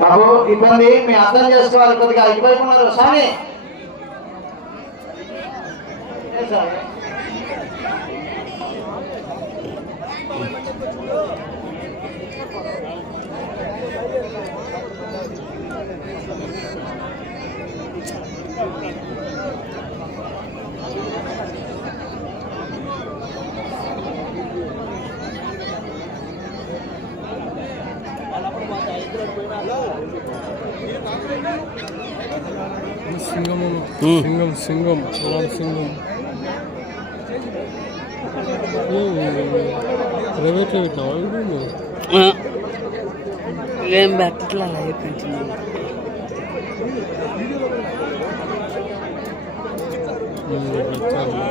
బాబు ఇబ్బంది మేము అర్థం చేసుకోవాలి కొద్దిగా. ఇటువైపు ఉన్నారు. స్వామి. ఏ స్వామి? సింగము ఉమ్. సింగం సింగం అలాంటి సింగం ప్రైవేట్లో పెట్టినావా వీడు? ఆ. ఏం పెట్టట్లా లైవ్ కంటిన్యూ ఉమ్, పెట్టాలి.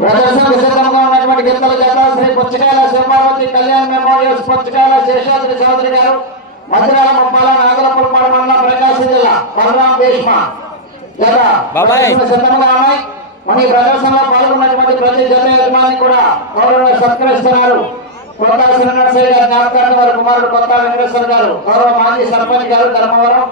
ప్రదర్శనకు సిద్ధంగా ఉన్నటువంటి గింతల జత శ్రీ పుచ్చకాయల శివపార్వతి కళ్యాణ్ మెమోరియల్స్ పుచ్చకాయల శేషాద్రి చౌదరి గారు మధురాల ముప్పాల నాగలపురపాడు మండలం ప్రకాశం జిల్లా బలరాం భీష్మ. సిద్ధంగా ఉన్నాయి మన ఈ ప్రదర్శనలో పాల్గొన్నటువంటి ప్రతి జత యజమాని కూడా గౌరవ సత్కరిస్తున్నారు. కొత్త శ్రీనివాసయ్య గారి జ్ఞాపకార్థం వారి కుమారుడు కొత్త వెంకటేశ్వర గారు. గౌరవ మాజీ సర్పంచ్ గారు ధర్మవరం.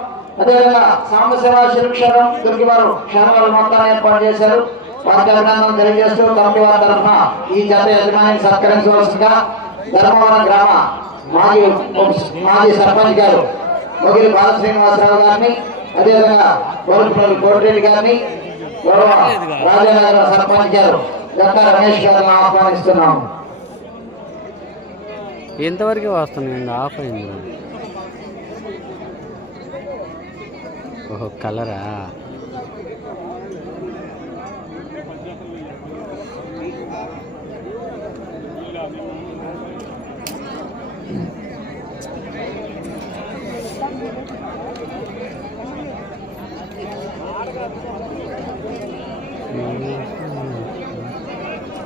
అదేవిధంగా సాంబశివ శిరుక్షణం దుర్గి వారు క్షణవారు మొత్తాన్ని ఏర్పాటు చేశారు. వారికి అభినందనలు తెలియజేస్తూ కమిటీ వారి తరఫున ఈ జత యజమాని సత్కరించవలసిందిగా ధర్మవరం గ్రామ మాజీ మాజీ సర్పంచ్ గారు మొగిలి బాల శ్రీనివాసరావు గారిని అదేవిధంగా కోరుకున్నది కోటిరెడ్డి గారిని గౌరవ రాజానగర సర్పంచ్ గారు దత్తా రమేష్ గారిని ఆహ్వానిస్తున్నాము. ఎంతవరకు వస్తుంది ఆఫ్ అయింది. ఓహో కలరా?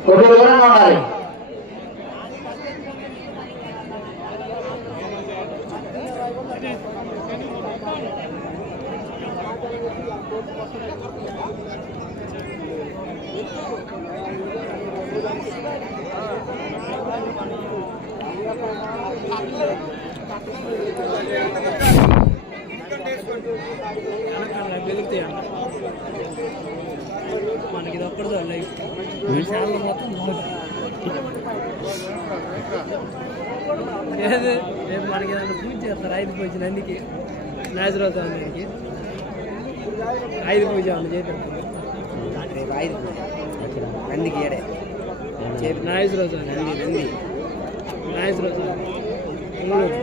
కొద్ది దూరంగా ఉండాలి ఏది? రేపు మనకి ఏదైనా పూజ చేస్తారు ఐదు పూజ నందికి నాజరావు స్వామికి ఐదు పూజ ఉంది చేపిస్తారు? అందుకే ఏడే నాగేశ్వరరావు స్వామి నంది నంది నాగేశ్వరరావు స్వామి ఇంగుళూరు.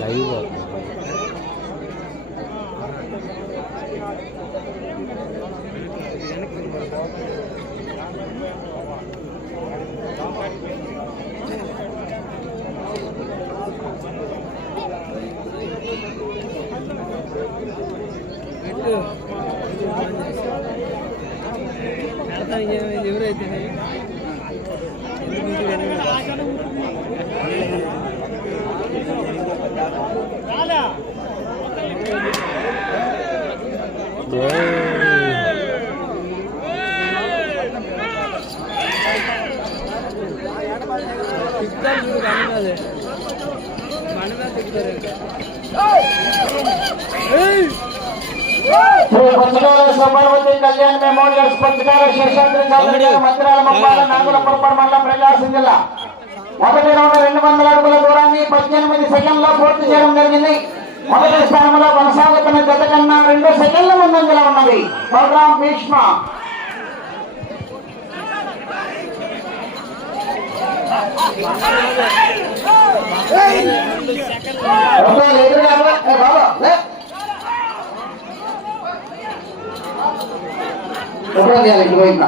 లైవ్ పెట్టు. ఎవరైతే ఎందుకు ఇంటికి తిప్పుతారు చూడు కన్నదే మన మీద తిప్పుతారు ఏయ్! శ్రీ పుచ్చకాల సుబ్రహ్మణ్య కళ్యాణ్ మెమోరియల్స్ పుచ్చకాల శేషాద్రి చౌదరి గారు మంత్రాల ముప్పాల నాగులపురపడ మండలం ప్రకాశం జిల్లా. మొదటి రౌండ్ రెండు వందల అడుగుల దూరాన్ని పద్దెనిమిది సెకండ్లో పూర్తి చేయడం జరిగింది. మొదటి స్థానంలో కొనసాగుతున్న జత కన్నా రెండు సెకండ్ల ముందంజలో ఉన్నది. బలరాం భీష్మ. ఎదురుగా బాబా, లే. ఎప్పుడో చేయాలి ఇంటి పోయిన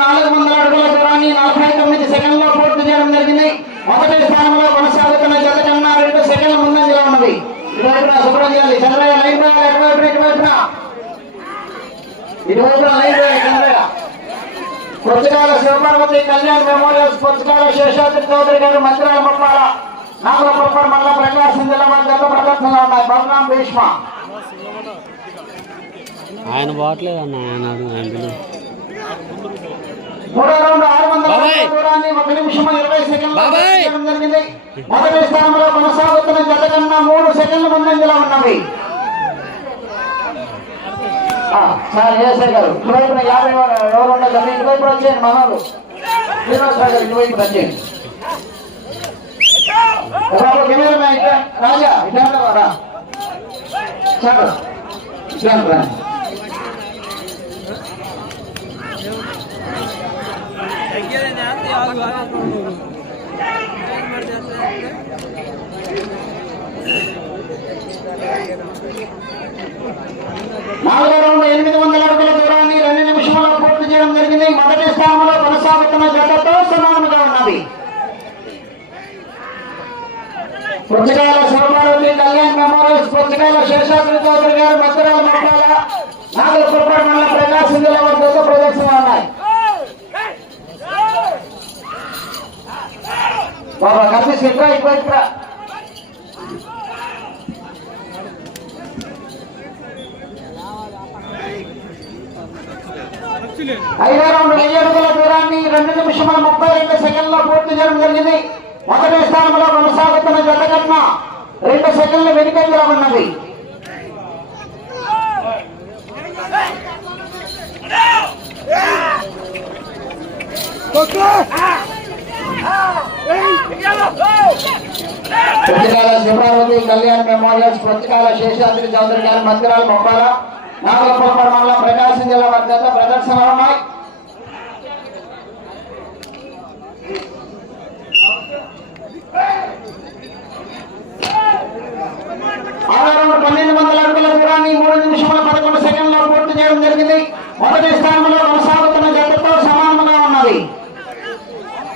నాలుగు వందల అడుగుల దూరాన్ని నలభై తొమ్మిది సెకండ్లో పూర్తి చేయడం జరిగింది. మొదటి స్థానంలో కొనసాగుతున్న జత రెండు ముందంజలో ఉన్నది ఇటువైపున శుభ్రం చేయాలి చంద్రయ్య లైన్ ఇటువైపున ఇటువైపున లైన్ పుచ్చకాయల శివపార్వతి కళ్యాణ్ మెమోరియల్స్ పుచ్చకాయల శేషాద్రి చౌదరి గారు మంత్రాల మొప్పాల నాగలపప్ప మండల ప్రకాశం జిల్లా వారి గత ప్రదర్శనలో ఉన్నాయి. బలరాం భీష్మ. ఆయన పోవట్లేదు అన్న ఆయన. మూడో రౌండ్ ఆరు వందల దూరాన్ని ఒక నిమిషం ఇరవై సెకండ్లు జరిగింది. మొదటి స్థానంలో కొనసాగుతున్న జత కన్నా మూడు సెకండ్ల ముందంజలో ఉన్నవి. సార్ ఏసై గారు ఇటువైపున యాభై ఎవరు ఉండదు ఇటువైపు వచ్చేయండి మనోళ్ళు శ్రీనివాసరావు గారు ఇటువైపు వచ్చేయండి. రాజా ఇట్లా రా ఇట్లా రా తగ్గేది ఆగు ఆగు ఆగు నాలుగో రౌండ్ ఎనిమిది వందల అడుగుల దూరాన్ని రెండు నిమిషంలో పూర్తి చేయడం జరిగింది మొదటి స్థానంలో కొనసాగుతున్న జతతో సమానంగా ఉన్నది పుచ్చకాయల శివపార్వతి కళ్యాణ్ మెమోరియల్స్ పుచ్చకాయల శేషాద్రి చౌదరి గారు మధురాల మొక్కల నాగలపురం మండల ప్రకాశం జిల్లా వారి ప్రదర్శన ఉన్నాయి బాబా కప్పి సిద్ధ ఇప్పుడు రా. ఐదో రౌండ్ వెయ్యి అడుగుల దూరాన్ని రెండు నిమిషముల ముప్పై రెండు సెకండ్లో పూర్తి చేయడం జరిగింది మొదటి స్థానంలో కొనసాగుతున్న జత కన్నా రెండు సెకండ్లు వెనుకంగా ఉన్నది పుచ్చకాల శివరావతి కళ్యాణ్ మెమోరియల్స్ పుచ్చకాల శేషాద్రి చౌదరి గారి మందిరాల మొప్పాల నాగలపురం మండలం ప్రకాశం జిల్లా వారి జత ప్రదర్శన ఉన్నాయి. ఆధారంలో పన్నెండు వందల అడుగుల దూరాన్ని మూడు నిమిషముల పదకొండు సెకండ్లో పూర్తి చేయడం జరిగింది. మొదటి స్థానంలో కొనసాగుతున్న జతతో సమానంగా ఉన్నది.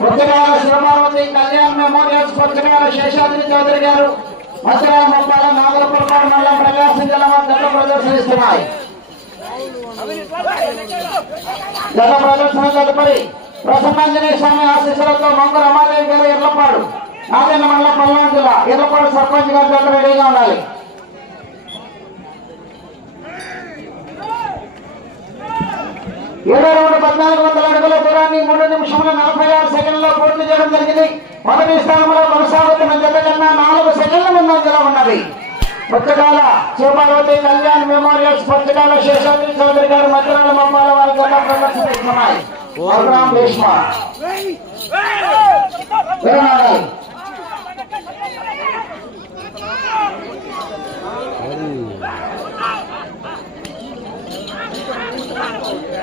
కొత్తగా శివపార్వతి కళ్యాణ్ మెమోరియల్స్ పుచ్చకాల శేషాద్రి చౌదరి గారు మధురాల మొప్పాల నాగలపురం మండలం ప్రకాశం జిల్లా వారి ప్రదర్శనిస్తున్నాయి గత ప్రదర్శన తదుపరి ప్రసన్నాంజనేయ స్వామి ఆశీస్సులతో మంగళ రమాదేవి గారు ఎర్లపాడు నాదెండ్ల మండలం పల్నాడు జిల్లా. ఎర్లపాడు సర్పంచ్ గారి దగ్గర రెడీగా ఉండాలి. ఇరవై రెండు పద్నాలుగు వందల అడుగుల దూరాన్ని మూడు నిమిషముల నలభై ఆరు సెకండ్లో పూర్తి చేయడం జరిగింది. మొదటి స్థానంలో కొనసాగుతున్న జత కన్నా నాలుగు సెకండ్ల ముందంజలో ఉన్నది. పుచ్చకాల శివపార్వతి కళ్యాణ్ మెమోరియల్స్ పుచ్చకాల శేషాద్రి చౌదరి గారు మధ్యనాల మమ్మాల వారి గత ప్రదర్శనిస్తున్నాయి బలరాం భీష్మ. వీరనారాయణ.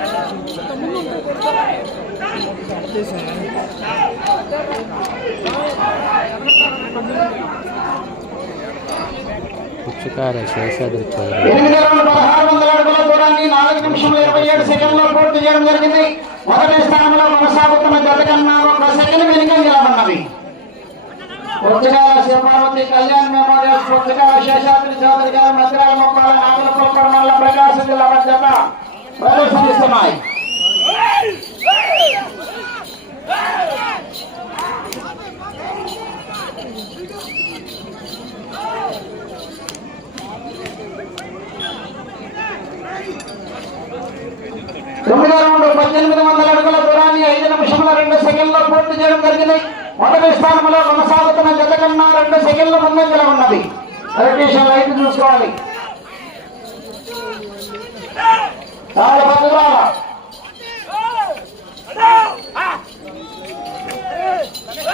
పుచ్చకార శేషాద్రి చౌదరి ఎనిమిది రౌండ్ పదహారు వందల అడుగుల దూరాన్ని నాలుగు నిమిషముల ఇరవై ఏడు సెకండ్లో పూర్తి చేయడం జరిగింది. మొదటి స్థానంలో కొనసాగుతున్న జత కన్నా ఒక సెకండ్ వెనుకంజలం ఉన్నది. పుచ్చకాల శివపార్వతి కళ్యాణ్ మెమోరియల్ పుచ్చకాల శేషాద్రి చౌదరి గారు మందిరాల మొక్కల నాగలపురం మండల ప్రకాశం జిల్లా జత ప్రదర్శనిస్తున్నాయి తొమ్మిది రౌండ్ పద్దెనిమిది వందల అడుగుల దూరాన్ని ఐదు నిమిషముల రెండు సెకండ్లో పూర్తి చేయడం జరిగింది మొదటి స్థానంలో కొనసాగుతున్న జత కన్నా రెండు సెకండ్ల ముందంజలో ఉన్నది ఎలక్ట్రీషియన్ లైట్ చూసుకోవాలి చాలా పక్కకు రావాలా మరో రౌండ్ రెండు వేల అడుగుల దూరాన్ని ఐదు నిమిషంలో నలభై రెండు సెకండ్లో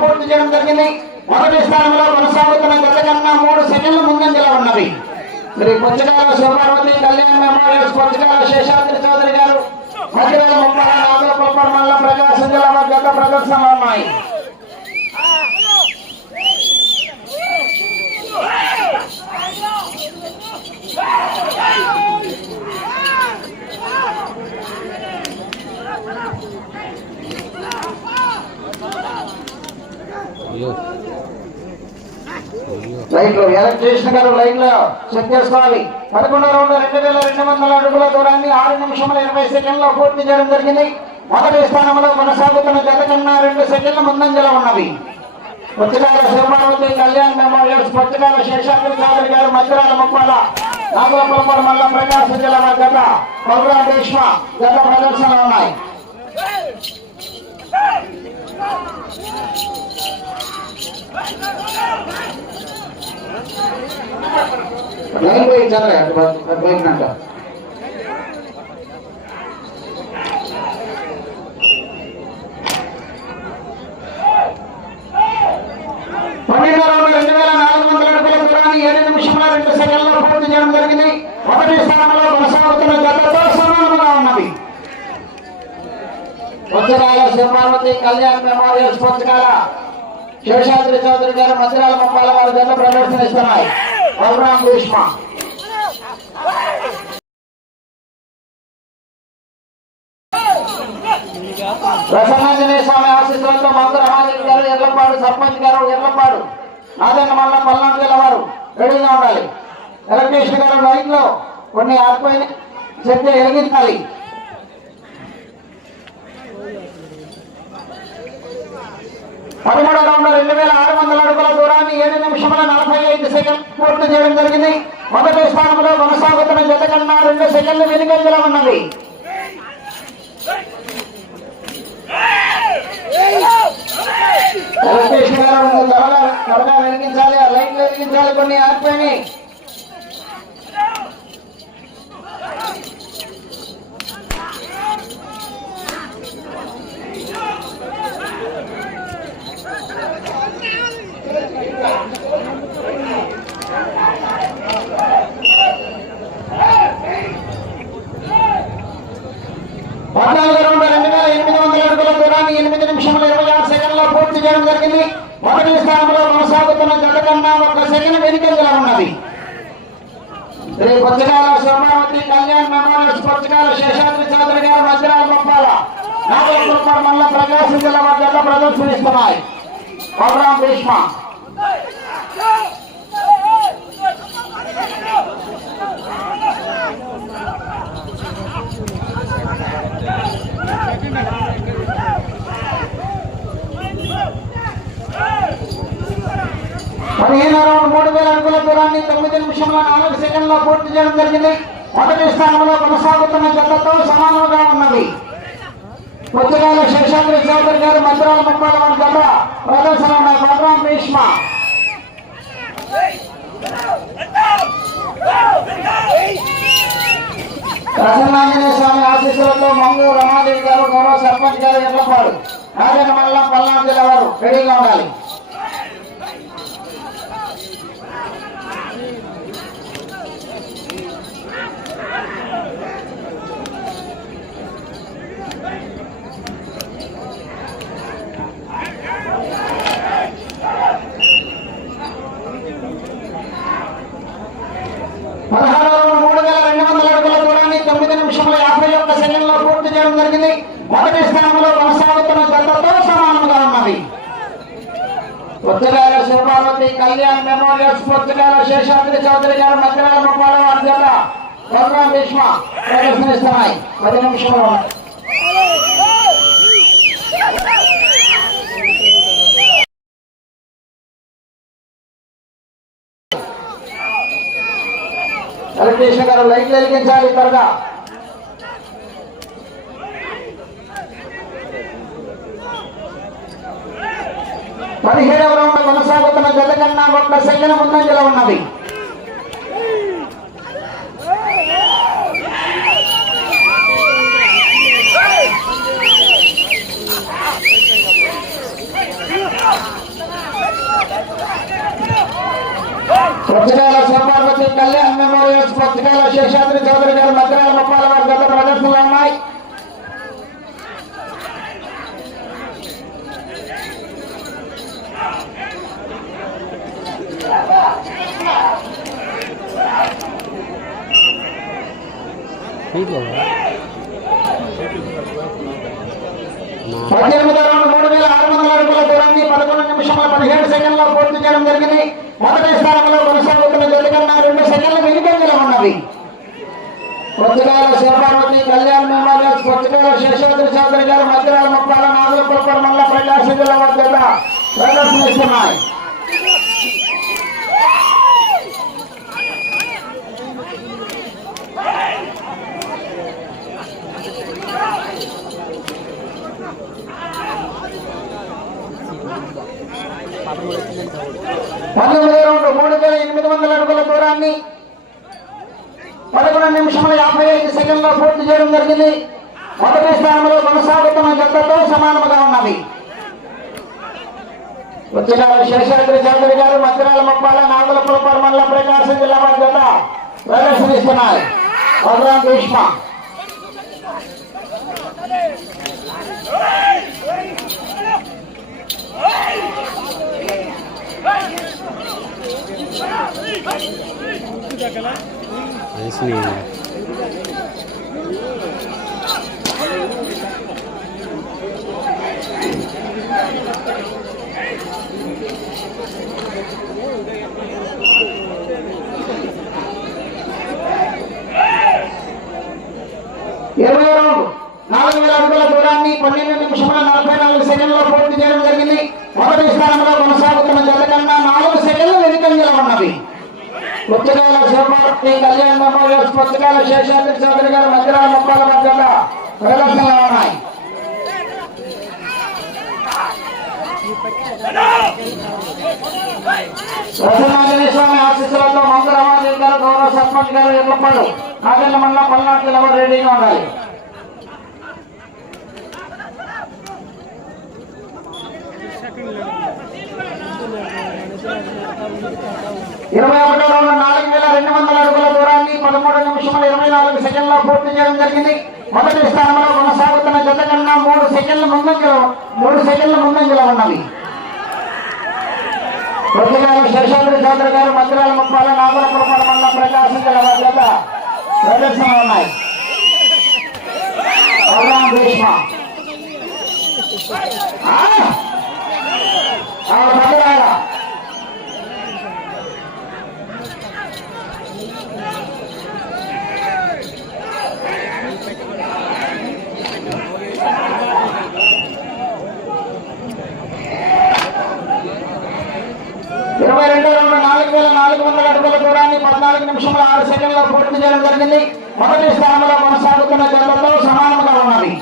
పూర్తి చేయడం జరిగింది. మొదటి స్థానంలో కొనసాగుతున్న గత కన్నా మూడు సెకండ్ల ముందంజలో ఉన్నవి. మరి పుచ్చకాల సుబ్రహ్మణ్య కళ్యాణ మెమోరియల్స్ పుచ్చకాల శేషాద్రి చౌదరి గారు మధ్యవేల ముప్పై నాలుగు ముప్పై మల్ల ప్రకాశం జిల్లా గత ప్రదర్శనలు ఉన్నాయి Thank అయ్యో లైన్లో ఎలక్ట్రీషియన్ గారు లైన్లో చెక్ చేసుకోవాలి పదకొండో రౌండ్ రెండు వేల రెండు వందల అడుగుల దూరాన్ని ఆరు నిమిషముల ఇరవై సెకండ్లో పూర్తి చేయడం జరిగింది. మొదటి స్థానంలో కొనసాగుతున్న జత కన్నా రెండు సెకండ్ల ముందంజలో ఉన్నవి పుచ్చకాల శివపార్వతి కళ్యాణ్ మెమోరియల్స్ పుచ్చకాల శేషాద్రి చౌదరి గారు మధ్యరాల ముప్పాల నాగలపురం మండలం ప్రకాశం జిల్లా గత పౌరా భీష్మ గత ప్రదర్శనలు ఉన్నాయి. లైన్ రెండు వేల ఏడు నిమిషముల రెండు సెకండ్లలో పూర్తి చేయడం జరిగింది మొదటి స్థానంలో కొనసాగుతున్న సమానంగా ఉన్నది పుచ్చకాల శివపార్వతి కళ్యాణ్ మెమోరియల్ పుచ్చకాల శేషాద్రి చౌదరి గారు మసిరాల ముప్పాల వారి జత ప్రదర్శనిస్తున్నాయి. బలరాం భీష్మ. ప్రసన్నాంజనేయ స్వామి ఆశీస్సులతో మంత్రి రామాజన్ గారు ఎర్లపాడు సర్పంచ్ గారు ఎర్లపాడు. నాదన్న మల్ల పల్నాడు గెలవారు. రెడీగా ఉండాలి. ఎలక్ట్రీషియన్ గారు లైన్లో కొన్ని ఆరిపోయిన శక్తి వెలిగించాలి పదమూడు రౌండ్ రెండు వేల ఆరు వందల అడుగుల దూరాన్ని ఏడు నిమిషముల నలభై ఐదు సెకండ్ పూర్తి చేయడం జరిగింది. మొదటి స్థానంలో కొనసాగుతున్న జత కన్నా రెండు సెకండ్లు వెనుకంజలో ఉన్నది. వెలిగించాలి. ఆ లైన్ వెలిగించాలి కొన్ని ఆరిపోయినాయి పద్నాలుగు రౌండ్ రెండు వేల ఎనిమిది వందల అడుగుల దూరాన్ని ఎనిమిది నిమిషముల ఇరవై ఆరు సెకండ్లో పూర్తి చేయడం జరిగింది మొదటి స్థానంలో కొనసాగుతున్న జత కన్నా ఒక సెకండ్ వెనుకంజలో ఉన్నది శ్రీ పుచ్చకాల శోభావతి కళ్యాణ్ మెమోరియల్స్ పుచ్చకాల శేషాద్రి చౌదరి గారు వజ్రాల పంపాల నాగలపురం మల్ల ప్రకాశం జిల్లా మధ్యలో ప్రదర్శనిస్తున్నాయి ప్రోగ్రాం భీష్మ పదిహేను రౌండ్ మూడు వేల అడుగుల దూరాన్ని తొమ్మిది నిమిషముల నాలుగు సెకండ్లో పూర్తి చేయడం జరిగింది. మొదటి స్థానంలో కొనసాగుతున్న జతతో సమానంగా ఉన్నది. పుచ్చకాల శేషాద్రి చౌదరి గారు మధురాల ముప్పాల వారి ప్రదర్శన ఉన్నాయి బలరాం భీష్మ. ప్రసన్నాంజనేయ స్వామి ఆశీస్సులతో మంగు రమాదేవి గారు గౌరవ సర్పంచ్ గారు ఎర్లపాడు రాజన్న మండలం పల్నాడు జిల్లా వారు రెడీగా ఉండాలి పదహారు రౌండ్ మూడు వేల రెండు వందల అడుగుల దూరాన్ని తొమ్మిది నిమిషముల యాభై ఒక్క సెకండ్లో పూర్తి చేయడం జరిగింది మొదటి స్థానంలో కొనసాగుతున్న జతతో సమానంగా ఉన్నది పుచ్చకాల శివపార్వతి కళ్యాణ్ మెమోరియల్స్ శేషాద్రి చౌదరి గారు నగరాల ముప్పాల వారి జత ప్రోగ్రాం భీష్మ ప్రదర్శనిస్తున్నాయి పది నిమిషంలో ఉన్నాయి ఎలక్ట్రీషియన్ గారు లైట్లు వెలిగించాలి త్వరగా. పదిహేడవ రౌండ్ కొనసాగుతున్న జత కన్నా ఒక్క సెకండ్ ముందంజలో ఉన్నది. పుచ్చకాల సంపార్వతి కళ్యాణ్ మెమోరియల్స్ పుచ్చకాల శేషాద్రి చౌదరి గారు మద్రాల ముప్పాల వారి గత ప్రదర్శనలు ఉన్నాయి. పద్దెనిమిది రౌండ్ మూడు వేల ఆరు వందల అడుగుల దూరాన్ని పదకొండు నిమిషముల పదిహేడు సెకండ్లో పూర్తి చేయడం జరిగింది మొదటి స్థానంలో కొనసాగుతున్న జట్టు కన్నా రెండు సెకండ్లు వెనుకంజలో ఉన్నవి కొత్తగాల శివపార్వతి కళ్యాణ్ మెమోరియల్స్ కొత్తగాల శేషాద్రి చౌదరి గారు మధ్యరాల ముప్పాల నాగుల కుప్పర్ మల్ల ప్రకాశం జిల్లా వద్ద ప్రదర్శనిస్తున్నాయి పంతొమ్మిది రెండు మూడు వేల ఎనిమిది వందల అడుగుల దూరాన్ని పదకొండు నిమిషముల యాభై ఐదు సెకండ్లో పూర్తి చేయడం జరిగింది. మొదటి స్థానంలో కొనసాగుతున్న జట్లతో సమానముగా ఉన్నది ఉత్తరాల శేషాద్రి చౌదరి గారు మద్రాల ముప్పాల నాగుల పులపర్ మండల ప్రకాశం జిల్లా వారి జత ప్రదర్శనిస్తున్నారు భద్రాం భీష్మ. Hey! ఇరవై నాలుగు వేల అడుగుల దూరాన్ని పన్నెండు నిమిషముల నలభై నాలుగు సెకండ్లో పూర్తి చేయడం జరిగింది. మొదటి స్థానంలో కొనసాగుతున్న జత కన్నా నాలుగు సెకండ్లు వెనుకంజలో ఉన్నవి. పుస్తకాల శివపార్వతి కళ్యాణ మెమోరియల్స్ పుస్తకాల శేషాద్రి చౌదరి గారు మధ్యలో ముప్పాల వద్ద ప్రదర్శనలో ఉన్నాయి. ప్రసన్నాంజనేయ స్వామి ఆశీస్సులతో మంగు రామాదేవి గారు గౌరవ సర్పంచ్ గారు ఎల్లప్పుడు నాగన్న మండలం పల్నాడు జిల్లా రెడీగా ఉండాలి. ఇరవై ఒకటో రోజు నాలుగు వేల రెండు వందల అడుగుల దూరాన్ని పదమూడు నిమిషముల ఇరవై నాలుగు సెకండ్లో పూర్తి చేయడం జరిగింది. మొదటి స్థానంలో కొనసాగుతున్న జత కన్నా మూడు సెకండ్ల ముందంజలో మూడు సెకండ్ల ముందంజలో ఉన్నవి కొద్దిగాల శేషాద్రి చౌదరి గారు మందిరాల ముప్పాల నాగరపురపాల మండలం ప్రకాశం జిల్లా వారి జత ఉన్నాయి. భీష్మ ఆ! ఆ, ఇరవై రెండు రెండు నాలుగు వేల నాలుగు వందల అడుగుల దూరాన్ని పద్నాలుగు నిమిషముల ఆరు సెకండ్లో పూర్తి చేయడం జరిగింది మొదటి స్థానంలో కొనసాగుతున్న జట్లతో సమానంగా ఉన్నది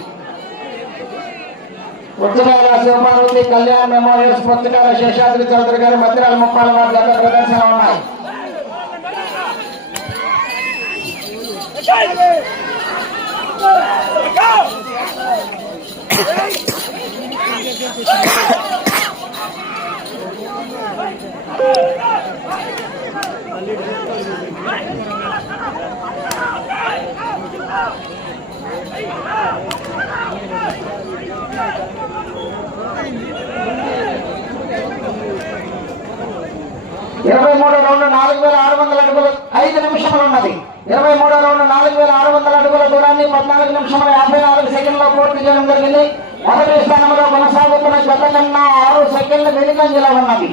పుస్తకాల శివపార్వతి కళ్యాణ్ మెమోరియల్స్ పుస్తకాల శేషాద్రి చౌదరి గారు మధ్యరాల ముప్పాల వారి జత ప్రదర్శన ఉన్నాయి ఇరవై మూడో రౌండ్ నాలుగు వేల ఆరు వందల అడుగులు ఐదు నిమిషములు ఉన్నది. ఇరవై మూడో రౌండ్ నాలుగు వేల ఆరు వందల అడుగుల దూరాన్ని పద్నాలుగు నిమిషముల యాభై నాలుగు సెకండ్లో పూర్తి చేయడం జరిగింది. మొదటి స్థానంలో కొనసాగుతున్న జత కన్నా ఆరు సెకండ్ల వెనుకంజలో ఉన్నది.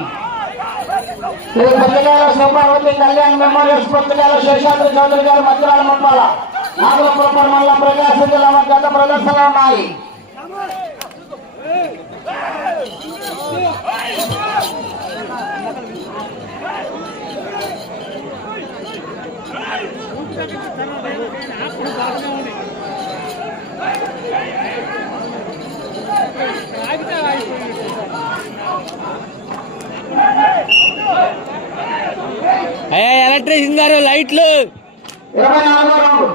ఇది పుస్తకాల శోభావతి కళ్యాణ్ మెమోరియల్స్ పుస్తకాల శేషాద్రి చౌదరి గారు మధ్యరాల ముప్పాల నాగుల మండలం ప్రకాశం జిల్లా గత జత ఉన్నాయి. ఎలక్ట్రీషియన్ గారు లైట్లు. నాలుగో రౌండ్.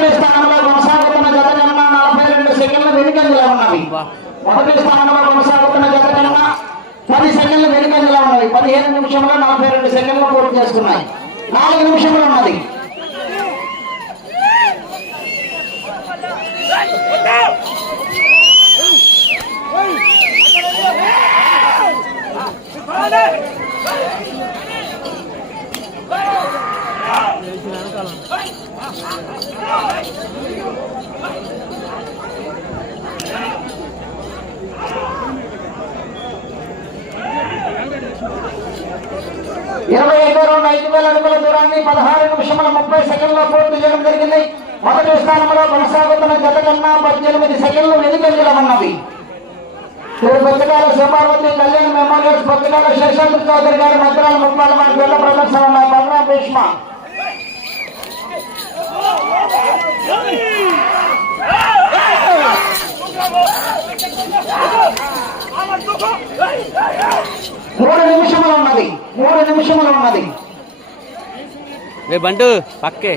మొదటి స్థానంలో కొనసాగుతున్న గత గణన నలభై రెండు సెకండ్ల వెనుకంజలా ఉన్నవి మొదటి స్థానంలో కొనసాగుతున్న గత గణన పది సెకండ్ల వెనుకంజలా ఉన్నవి పదిహేను నిమిషంలో నలభై రెండు సెకండ్లు పూర్తి చేస్తున్నాయి నాలుగు నిమిషంలో ఉన్నది ఇరవై ఐదు రెండు ఐదు వేల అడుగుల దూరాన్ని పదహారు నిమిషముల ముప్పై సెకండ్లో పూర్తి చేయడం జరిగింది. మొదటి స్థానంలో కొనసాగుతున్న జత కన్నా పద్దెనిమిది సెకండ్లు వెనుకంజలమన్నవి ఉన్నవి పొద్దుగాల శివపార్వతి కళ్యాణ్ మెమోరియల్స్ పొద్దుగాల శేషాద్రి చౌదరి గారి మధ్యరాల ముప్పాల మన పిల్ల ప్రదర్శన ఉన్నాయి బలరాం భీష్మ. మూడు నిమిషములు ఉన్నది. మూడు నిమిషములు ఉన్నది. రే బంటు పక్కే.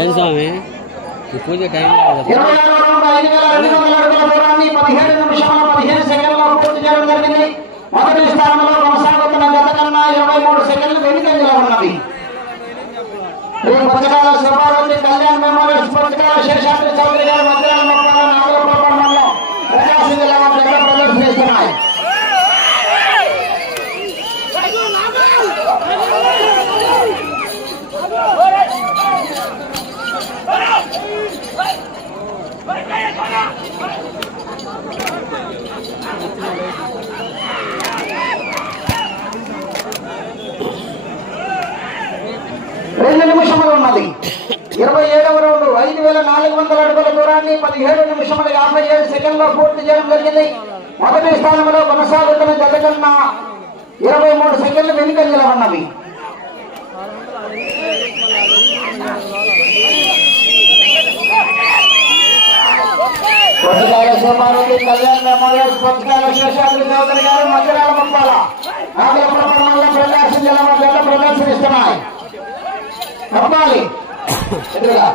ఏం స్వామి? ఈ పూజ టైం కాదు. కదా. ఇరవై ఆరో మొదటి స్థానంలో కొనసాగుతున్న గత కన్నా ఇరవై మూడు సెకండ్లు వెనుకంజలో ఉన్నది. శ్రీ పుస్తకాల శివపార్వతి కళ్యాణ్ మెమోరియల్ పుస్తకాల శేషాద్రి చౌదరి గారి మధ్యాహ్నం ముప్పాల నాగరపల్లి మండలంలో ప్రకాశం జిల్లా దగ్గర ప్రదర్శనిస్తున్నాయి రెండు నిమిషములు ఉన్నది ఇరవై ఏడవ రౌండ్ ఐదు వేల నాలుగు వందల అడుగుల దూరాన్ని పదిహేడు నిమిషముల యాభై ఏడు సెకండ్లో పూర్తి చేయడం జరిగింది. మొదటి స్థానంలో కొనసాగుతున్న జత కన్నా ఇరవై మూడు సెకండ్లు వెనుక నిలబడినవి కళ్యాణ్ మెమోరియల్ పుస్తకాల శేషాద్రి చౌదరి గారు మధ్యరాల ముప్పాల. నాగలపురం మండలంలో ప్రకాశం జిల్లా మధ్యలో ప్రదర్శనిస్తున్నాయి ఎదురుగా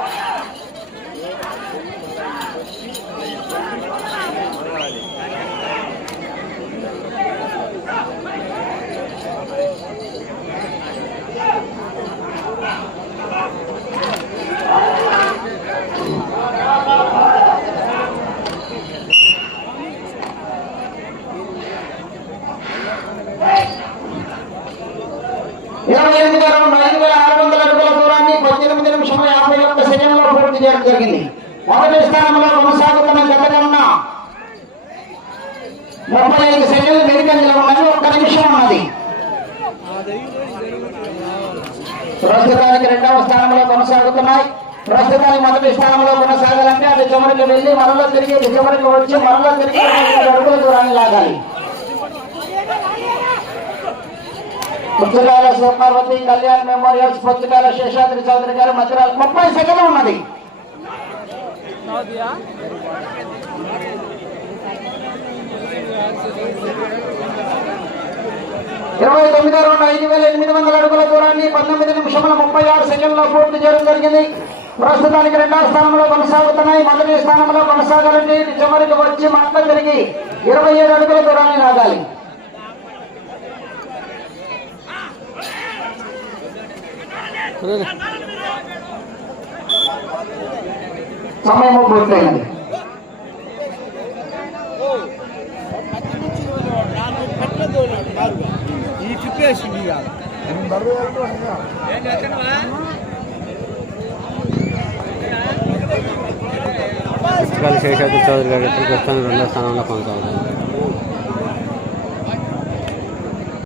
ఇరవై ఎనిమిది రౌండ్ ఐదు వేల ఆరు వందల అడుగుల దూరాన్ని పద్దెనిమిది యాభై ఒక్క సెకండ్లో పూర్తి చేయడం జరిగింది. మొదటి స్థానంలో కొనసాగుతున్న గతకన్నా ముప్పై ఐదు సెకండ్లు వెనుకంజలో ఉన్నది. ఒక్క నిమిషం ఉన్నది. ప్రస్తుతానికి రెండవ స్థానంలో కొనసాగుతున్నాయి. ప్రస్తుతానికి మొదటి స్థానంలో కొనసాగాలంటే అది చివరికి వెళ్ళి మరలో తిరిగి ఇది చివరికి వచ్చి మరలో తిరిగి అడుగుల దూరాన్ని లాగాలి. పుస్తకాల శివపార్వతి కళ్యాణ్ మెమోరియల్స్ పుస్తకాల శేషాద్రి చౌదరి గారు మధ్యరాలు ముప్పై సెకండ్లు ఉన్నది. ఇరవై తొమ్మిది రెండు ఐదు వేల ఎనిమిది వందల అడుగుల దూరాన్ని పంతొమ్మిది నిమిషముల ముప్పై ఆరు సెకండ్లో పూర్తి చేయడం జరిగింది. ప్రస్తుతానికి రెండవ స్థానంలో కొనసాగుతున్నాయి. మొదటి స్థానంలో కొనసాగాలంటే చివరికి వచ్చి మట్ల తిరిగి ఇరవై ఏడు అడుగుల దూరాన్ని నాగాలి సమయం పూర్తయింది. ఈ ట్రిప్ పుస్తకాలు శేషాద్రి చౌదరి గారు ఇప్పటికి వస్తాను రెండో స్థానంలో కొనసాగుతారు